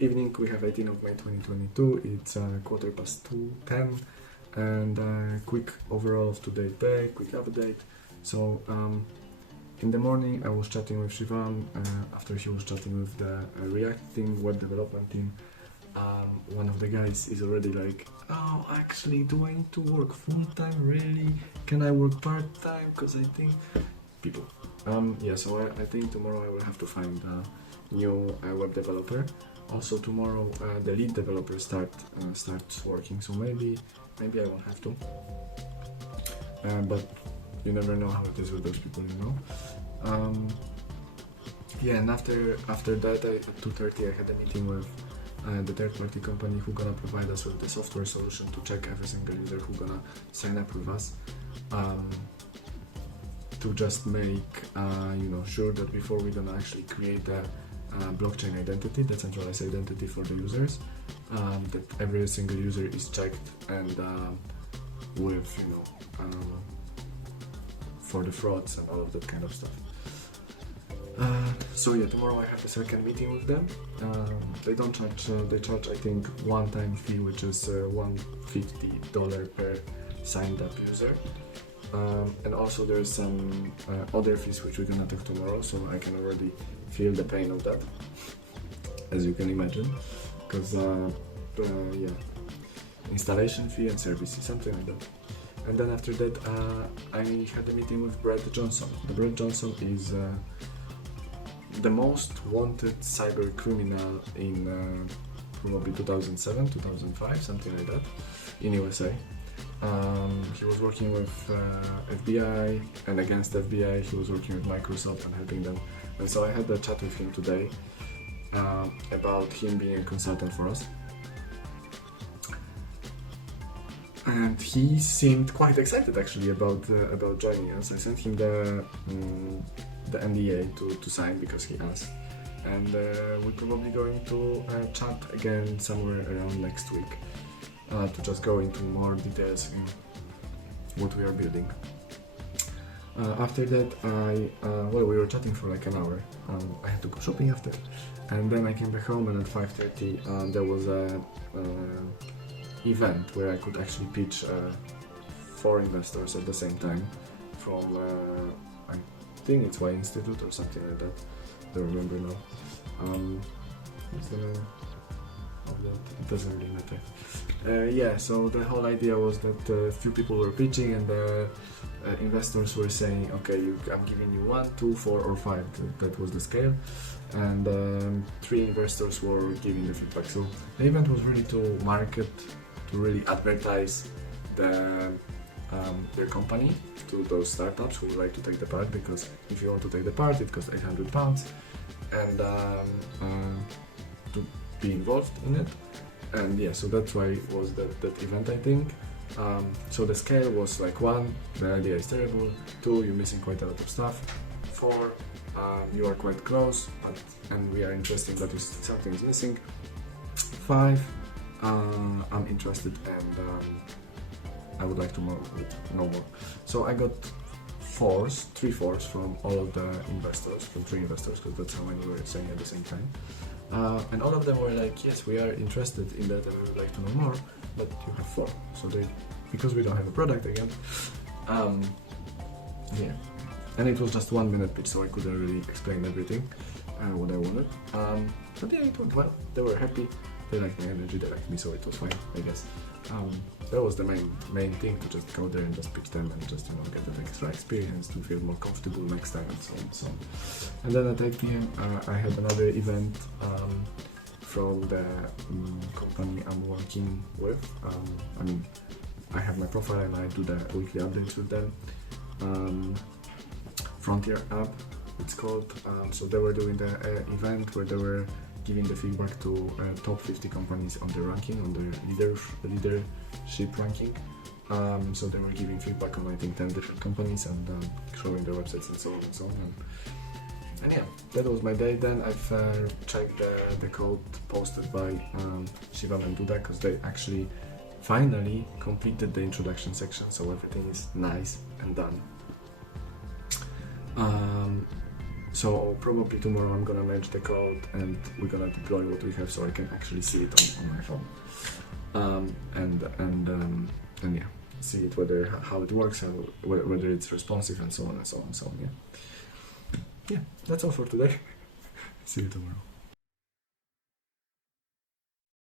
evening. We have 18th of May 2022. It's 10:15, and quick overall of today's day, quick update. So in the morning I was chatting with Shivam after he was chatting with the React team, web development team. One of the guys is already like, oh, actually, do I need to work full-time, really? Can I work part-time? Because I think people. Yeah, so I think tomorrow I will have to find a new web developer. Also tomorrow the lead developer starts working, so maybe I won't have to. But you never know how it is with those people, you know. Yeah, and after that, at 2:30 I had a meeting with the third-party company who gonna provide us with the software solution to check every single user who gonna sign up with us. To just make sure that before we're gonna actually create a blockchain identity, decentralized identity for the users, that every single user is checked and with for the frauds and all of that kind of stuff. So yeah, tomorrow I have a second meeting with them. They don't charge. They charge, I think, one-time fee, which is $150 per signed-up user. And also there's some other fees which we're gonna talk tomorrow, so I can already feel the pain of that, as you can imagine, because yeah, installation fee and service fee, something like that. And then after that, I had a meeting with Brad Johnson. Brad Johnson is the most wanted cyber criminal in probably 2007, 2005, something like that, in USA. He was working with FBI, and against FBI he was working with Microsoft and helping them. And so I had a chat with him today about him being a consultant for us. And he seemed quite excited actually about joining us. I sent him the NDA to sign because he asked. And we're probably going to chat again somewhere around next week. To just go into more details in what we are building. After that, we were chatting for like an hour. I had to go shopping after, and then I came back home, and at 5:30 there was a event where I could actually pitch 4 investors at the same time from I think it's Y Institute or something like that. Don't remember now. What's the name of that? It doesn't really matter. Yeah, so the whole idea was that a few people were pitching, and the investors were saying, okay, I'm giving you 1, 2, 4, or 5. That was the scale. And 3 investors were giving the feedback. So the event was really to market, to really advertise their company to those startups who would like to take the part, because if you want to take the part, it costs £800, and to be involved in it. And yeah, so that's why it was that event, I think. So the scale was like 1, the idea is terrible. 2, you're missing quite a lot of stuff. 4, you are quite close, and we are interested, but something is missing. 5, I'm interested, and I would like to know more. So I got 3 fours from all of the investors, from 3 investors, because that's how many were saying at the same time. And all of them were like, yes, we are interested in that and we would like to know more, but you have 4. So because we don't have a product again, yeah. And it was just 1-minute pitch, so I couldn't really explain everything, what I wanted. But yeah, it went well. They were happy, they liked my energy, they liked me, so it was fine, I guess. That was the main thing, to just go there and just pitch them and just get that extra experience, to feel more comfortable next time, and so on and so on. And then at 8 PM I had another event from the company I'm working with. I mean, I have my profile and I do the weekly updates with them. Frontier app, it's called. So they were doing the event where they were giving the feedback to top 50 companies on their ranking, on their leadership ranking. So they were giving feedback on, I think, 10 different companies, and showing their websites and so on and so on. And yeah, that was my day. Then I've checked the code posted by Shivam and Duda, because they actually finally completed the introduction section, so everything is nice and done. So probably tomorrow I'm gonna merge the code and we're gonna deploy what we have so I can actually see it on my phone. And yeah, see it how it works, whether it's responsive and so on and so on and so on. Yeah, that's all for today. See you tomorrow.